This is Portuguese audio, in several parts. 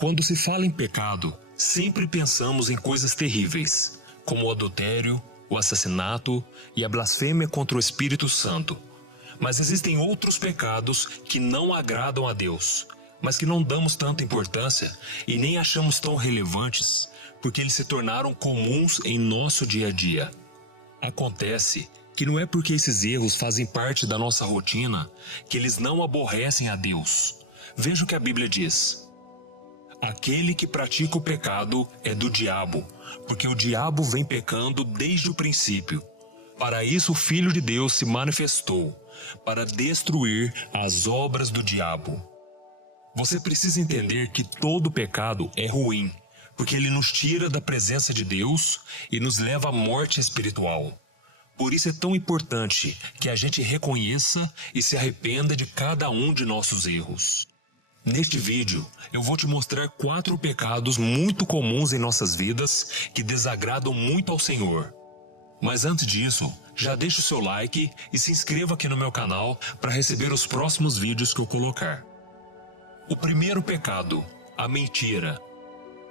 Quando se fala em pecado, sempre pensamos em coisas terríveis, como o adultério, o assassinato e a blasfêmia contra o Espírito Santo. Mas existem outros pecados que não agradam a Deus, mas que não damos tanta importância e nem achamos tão relevantes, porque eles se tornaram comuns em nosso dia a dia. Acontece que não é porque esses erros fazem parte da nossa rotina que eles não aborrecem a Deus. Veja o que a Bíblia diz. Aquele que pratica o pecado é do diabo, porque o diabo vem pecando desde o princípio. Para isso o Filho de Deus se manifestou, para destruir as obras do diabo. Você precisa entender que todo pecado é ruim, porque ele nos tira da presença de Deus e nos leva à morte espiritual. Por isso é tão importante que a gente reconheça e se arrependa de cada um de nossos erros. Neste vídeo, eu vou te mostrar 4 pecados muito comuns em nossas vidas que desagradam muito ao Senhor. Mas antes disso, já deixa o seu like e se inscreva aqui no meu canal para receber os próximos vídeos que eu colocar. O primeiro pecado, a mentira.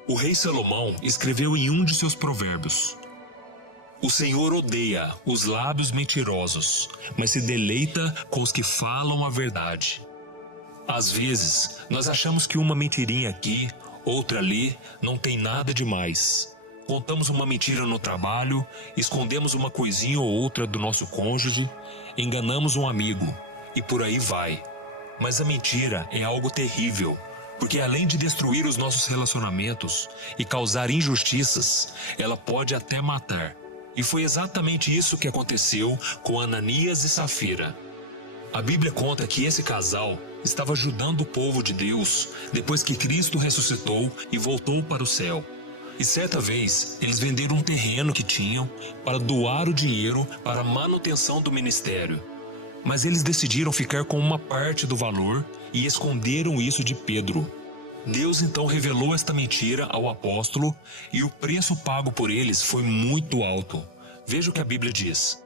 O rei Salomão escreveu em um de seus provérbios: O Senhor odeia os lábios mentirosos, mas se deleita com os que falam a verdade. Às vezes, nós achamos que uma mentirinha aqui, outra ali, não tem nada demais. Contamos uma mentira no trabalho, escondemos uma coisinha ou outra do nosso cônjuge, enganamos um amigo, e por aí vai. Mas a mentira é algo terrível, porque além de destruir os nossos relacionamentos e causar injustiças, ela pode até matar. E foi exatamente isso que aconteceu com Ananias e Safira. A Bíblia conta que esse casal estava ajudando o povo de Deus depois que Cristo ressuscitou e voltou para o céu. E certa vez, eles venderam um terreno que tinham para doar o dinheiro para a manutenção do ministério. Mas eles decidiram ficar com uma parte do valor e esconderam isso de Pedro. Deus então revelou esta mentira ao apóstolo e o preço pago por eles foi muito alto. Veja o que a Bíblia diz.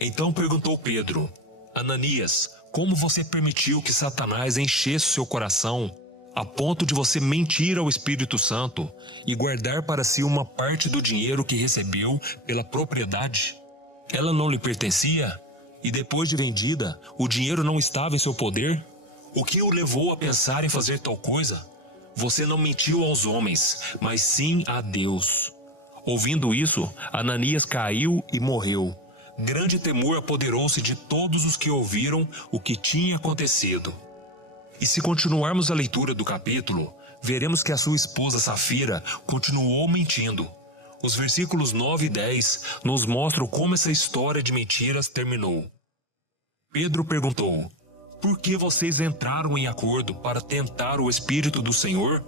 Então perguntou Pedro: Ananias, como você permitiu que Satanás enchesse o seu coração a ponto de você mentir ao Espírito Santo e guardar para si uma parte do dinheiro que recebeu pela propriedade? Ela não lhe pertencia? E depois de vendida, o dinheiro não estava em seu poder? O que o levou a pensar em fazer tal coisa? Você não mentiu aos homens, mas sim a Deus. Ouvindo isso, Ananias caiu e morreu. Grande temor apoderou-se de todos os que ouviram o que tinha acontecido. E se continuarmos a leitura do capítulo, veremos que a sua esposa Safira continuou mentindo. Os versículos 9 e 10 nos mostram como essa história de mentiras terminou. Pedro perguntou: Por que vocês entraram em acordo para tentar o Espírito do Senhor?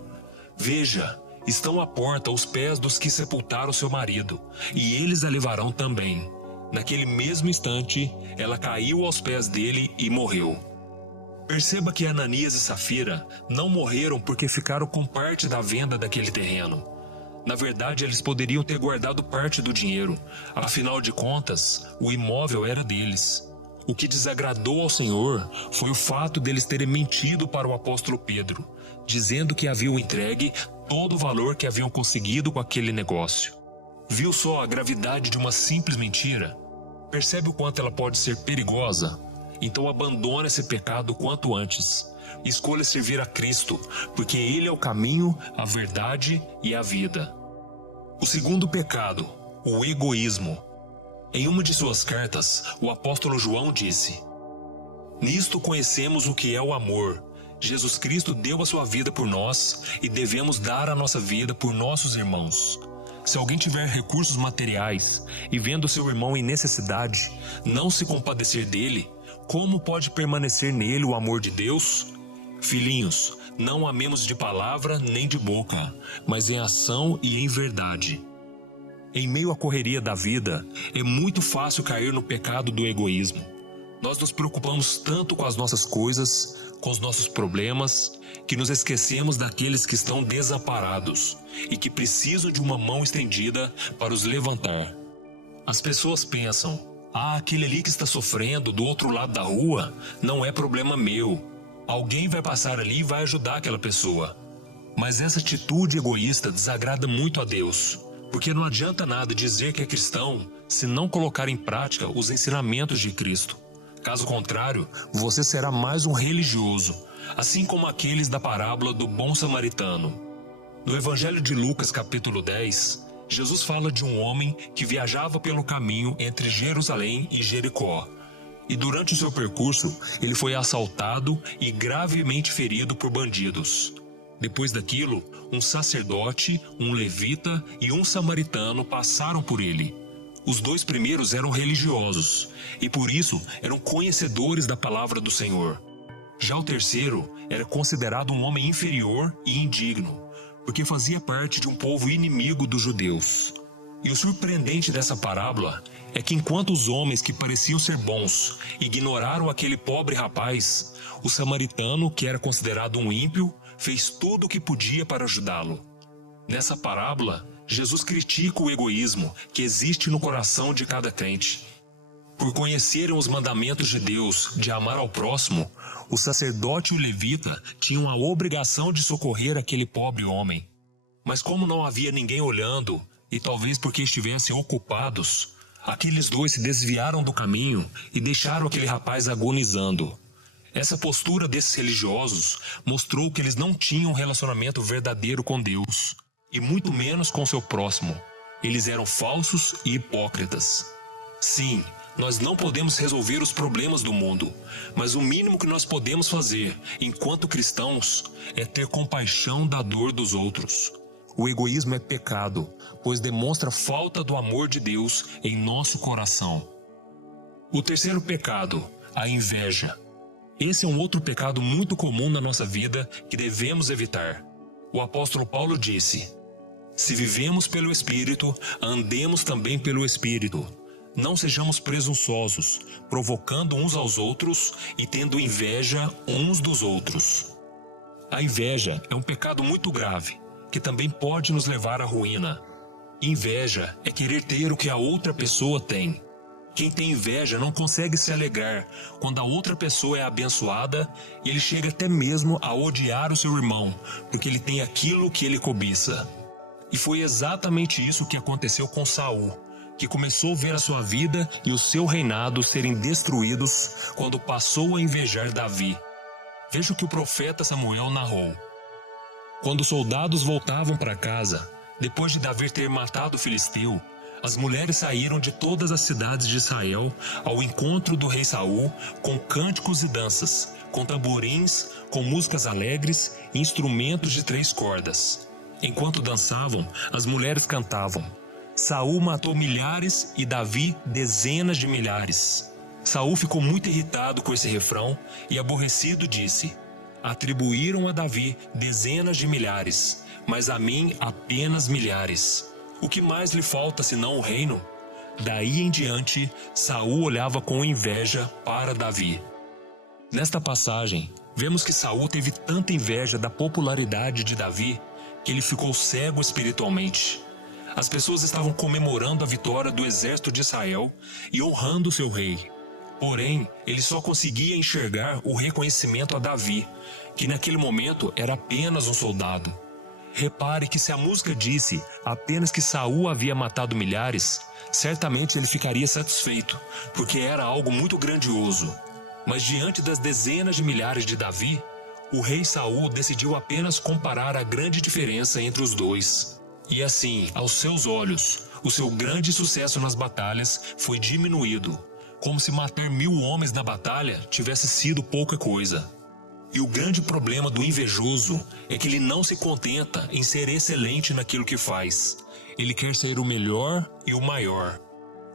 Veja, estão à porta os pés dos que sepultaram seu marido, e eles a levarão também. Naquele mesmo instante, ela caiu aos pés dele e morreu. Perceba que Ananias e Safira não morreram porque ficaram com parte da venda daquele terreno. Na verdade, eles poderiam ter guardado parte do dinheiro. Afinal de contas, o imóvel era deles. O que desagradou ao Senhor foi o fato deles terem mentido para o apóstolo Pedro, dizendo que haviam entregue todo o valor que haviam conseguido com aquele negócio. Viu só a gravidade de uma simples mentira? Percebe o quanto ela pode ser perigosa? Então abandone esse pecado o quanto antes. Escolha servir a Cristo, porque Ele é o caminho, a verdade e a vida. O segundo pecado, o egoísmo. Em uma de suas cartas, o apóstolo João disse: Nisto conhecemos o que é o amor. Jesus Cristo deu a sua vida por nós e devemos dar a nossa vida por nossos irmãos. Se alguém tiver recursos materiais e vendo seu irmão em necessidade, não se compadecer dele, como pode permanecer nele o amor de Deus? Filhinhos, não amemos de palavra nem de boca, mas em ação e em verdade. Em meio à correria da vida, é muito fácil cair no pecado do egoísmo. Nós nos preocupamos tanto com as nossas coisas, com os nossos problemas, que nos esquecemos daqueles que estão desamparados e que precisam de uma mão estendida para os levantar. As pessoas pensam: aquele ali que está sofrendo do outro lado da rua não é problema meu. Alguém vai passar ali e vai ajudar aquela pessoa. Mas essa atitude egoísta desagrada muito a Deus, porque não adianta nada dizer que é cristão se não colocar em prática os ensinamentos de Cristo. Caso contrário, você será mais um religioso, assim como aqueles da parábola do bom samaritano. No Evangelho de Lucas, capítulo 10, Jesus fala de um homem que viajava pelo caminho entre Jerusalém e Jericó. E durante o seu percurso, ele foi assaltado e gravemente ferido por bandidos. Depois daquilo, um sacerdote, um levita e um samaritano passaram por ele. Os dois primeiros eram religiosos e por isso eram conhecedores da palavra do Senhor. Já o terceiro era considerado um homem inferior e indigno, porque fazia parte de um povo inimigo dos judeus. E o surpreendente dessa parábola é que enquanto os homens que pareciam ser bons ignoraram aquele pobre rapaz, o samaritano, que era considerado um ímpio, fez tudo o que podia para ajudá-lo. Nessa parábola, Jesus critica o egoísmo que existe no coração de cada crente. Por conhecerem os mandamentos de Deus de amar ao próximo, o sacerdote e o levita tinham a obrigação de socorrer aquele pobre homem. Mas como não havia ninguém olhando, e talvez porque estivessem ocupados, aqueles dois se desviaram do caminho e deixaram aquele rapaz agonizando. Essa postura desses religiosos mostrou que eles não tinham um relacionamento verdadeiro com Deus, e muito menos com seu próximo. Eles eram falsos e hipócritas. Sim, nós não podemos resolver os problemas do mundo, mas o mínimo que nós podemos fazer, enquanto cristãos, é ter compaixão da dor dos outros. O egoísmo é pecado, pois demonstra falta do amor de Deus em nosso coração. O terceiro pecado, a inveja. Esse é um outro pecado muito comum na nossa vida que devemos evitar. O apóstolo Paulo disse: "Se vivemos pelo Espírito, andemos também pelo Espírito. Não sejamos presunçosos, provocando uns aos outros e tendo inveja uns dos outros." A inveja é um pecado muito grave, que também pode nos levar à ruína. Inveja é querer ter o que a outra pessoa tem. Quem tem inveja não consegue se alegrar quando a outra pessoa é abençoada e ele chega até mesmo a odiar o seu irmão, porque ele tem aquilo que ele cobiça. E foi exatamente isso que aconteceu com Saul, que começou a ver a sua vida e o seu reinado serem destruídos quando passou a invejar Davi. Veja o que o profeta Samuel narrou. Quando os soldados voltavam para casa, depois de Davi ter matado o filisteu, as mulheres saíram de todas as cidades de Israel ao encontro do rei Saul com cânticos e danças, com tamborins, com músicas alegres e instrumentos de 3 cordas. Enquanto dançavam, as mulheres cantavam: "Saul matou milhares e Davi dezenas de milhares." Saul ficou muito irritado com esse refrão e, aborrecido, disse: "Atribuíram a Davi dezenas de milhares, mas a mim apenas milhares. O que mais lhe falta senão o reino?" Daí em diante, Saul olhava com inveja para Davi. Nesta passagem, vemos que Saul teve tanta inveja da popularidade de Davi que ele ficou cego espiritualmente. As pessoas estavam comemorando a vitória do exército de Israel e honrando seu rei. Porém, ele só conseguia enxergar o reconhecimento a Davi, que naquele momento era apenas um soldado. Repare que se a música disse apenas que Saul havia matado milhares, certamente ele ficaria satisfeito, porque era algo muito grandioso. Mas diante das dezenas de milhares de Davi, o rei Saul decidiu apenas comparar a grande diferença entre os dois. E assim, aos seus olhos, o seu grande sucesso nas batalhas foi diminuído, como se matar 1000 homens na batalha tivesse sido pouca coisa. E o grande problema do invejoso é que ele não se contenta em ser excelente naquilo que faz. Ele quer ser o melhor e o maior.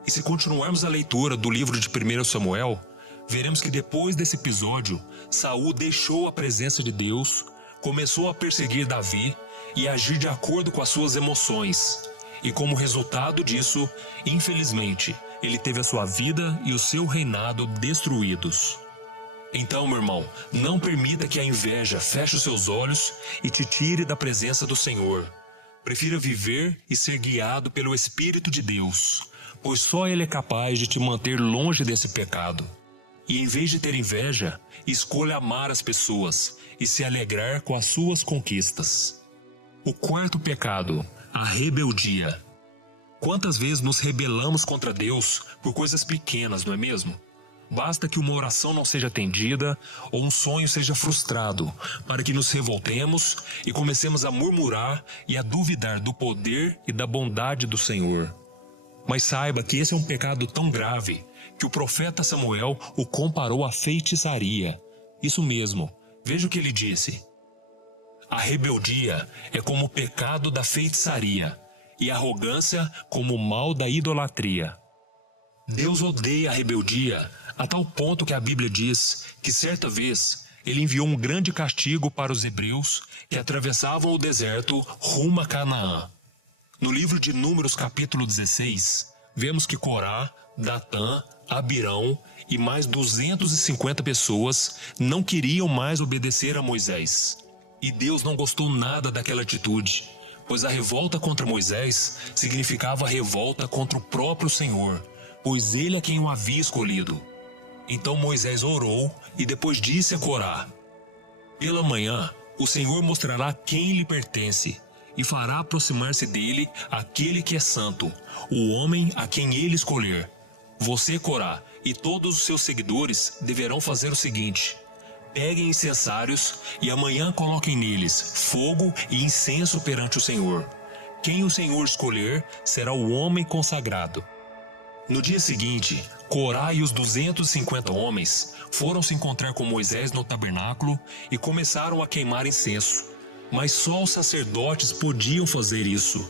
E se continuarmos a leitura do livro de 1 Samuel, veremos que depois desse episódio, Saul deixou a presença de Deus, começou a perseguir Davi e agir de acordo com as suas emoções. E como resultado disso, infelizmente, ele teve a sua vida e o seu reinado destruídos. Então, meu irmão, não permita que a inveja feche os seus olhos e te tire da presença do Senhor. Prefira viver e ser guiado pelo Espírito de Deus, pois só Ele é capaz de te manter longe desse pecado. E em vez de ter inveja, escolha amar as pessoas e se alegrar com as suas conquistas. O quarto pecado, a rebeldia. Quantas vezes nos rebelamos contra Deus por coisas pequenas, não é mesmo? Basta que uma oração não seja atendida ou um sonho seja frustrado para que nos revoltemos e comecemos a murmurar e a duvidar do poder e da bondade do Senhor. Mas saiba que esse é um pecado tão grave que o profeta Samuel o comparou à feitiçaria. Isso mesmo, veja o que ele disse. A rebeldia é como o pecado da feitiçaria e a arrogância como o mal da idolatria. Deus odeia a rebeldia a tal ponto que a Bíblia diz que certa vez ele enviou um grande castigo para os hebreus que atravessavam o deserto rumo a Canaã. No livro de Números capítulo 16, vemos que Corá, Datã, Abirão e mais 250 pessoas não queriam mais obedecer a Moisés. E Deus não gostou nada daquela atitude, pois a revolta contra Moisés significava revolta contra o próprio Senhor, pois ele é quem o havia escolhido. Então Moisés orou e depois disse a Corá: Pela manhã o Senhor mostrará quem lhe pertence e fará aproximar-se dele aquele que é santo, o homem a quem ele escolher. Você, Corá, e todos os seus seguidores deverão fazer o seguinte: peguem incensários e amanhã coloquem neles fogo e incenso perante o Senhor. Quem o Senhor escolher será o homem consagrado. No dia seguinte, Corá e os 250 homens foram se encontrar com Moisés no tabernáculo e começaram a queimar incenso. Mas só os sacerdotes podiam fazer isso.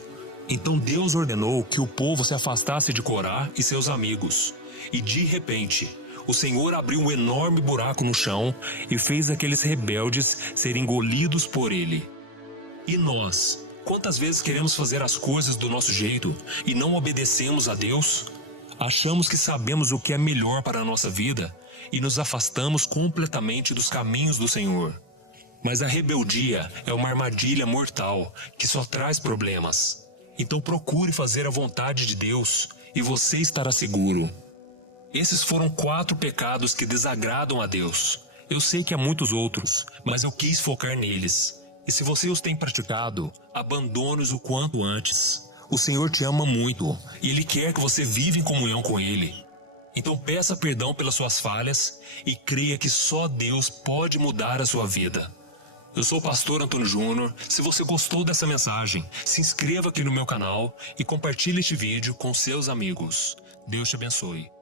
Então Deus ordenou que o povo se afastasse de Corá e seus amigos. E de repente, o Senhor abriu um enorme buraco no chão e fez aqueles rebeldes serem engolidos por ele. E nós, quantas vezes queremos fazer as coisas do nosso jeito e não obedecemos a Deus? Achamos que sabemos o que é melhor para a nossa vida e nos afastamos completamente dos caminhos do Senhor. Mas a rebeldia é uma armadilha mortal que só traz problemas. Então procure fazer a vontade de Deus e você estará seguro. Esses foram 4 pecados que desagradam a Deus. Eu sei que há muitos outros, mas eu quis focar neles. E se você os tem praticado, abandone-os o quanto antes. O Senhor te ama muito e Ele quer que você viva em comunhão com Ele. Então peça perdão pelas suas falhas e creia que só Deus pode mudar a sua vida. Eu sou o pastor Antônio Júnior. Se você gostou dessa mensagem, se inscreva aqui no meu canal e compartilhe este vídeo com seus amigos. Deus te abençoe.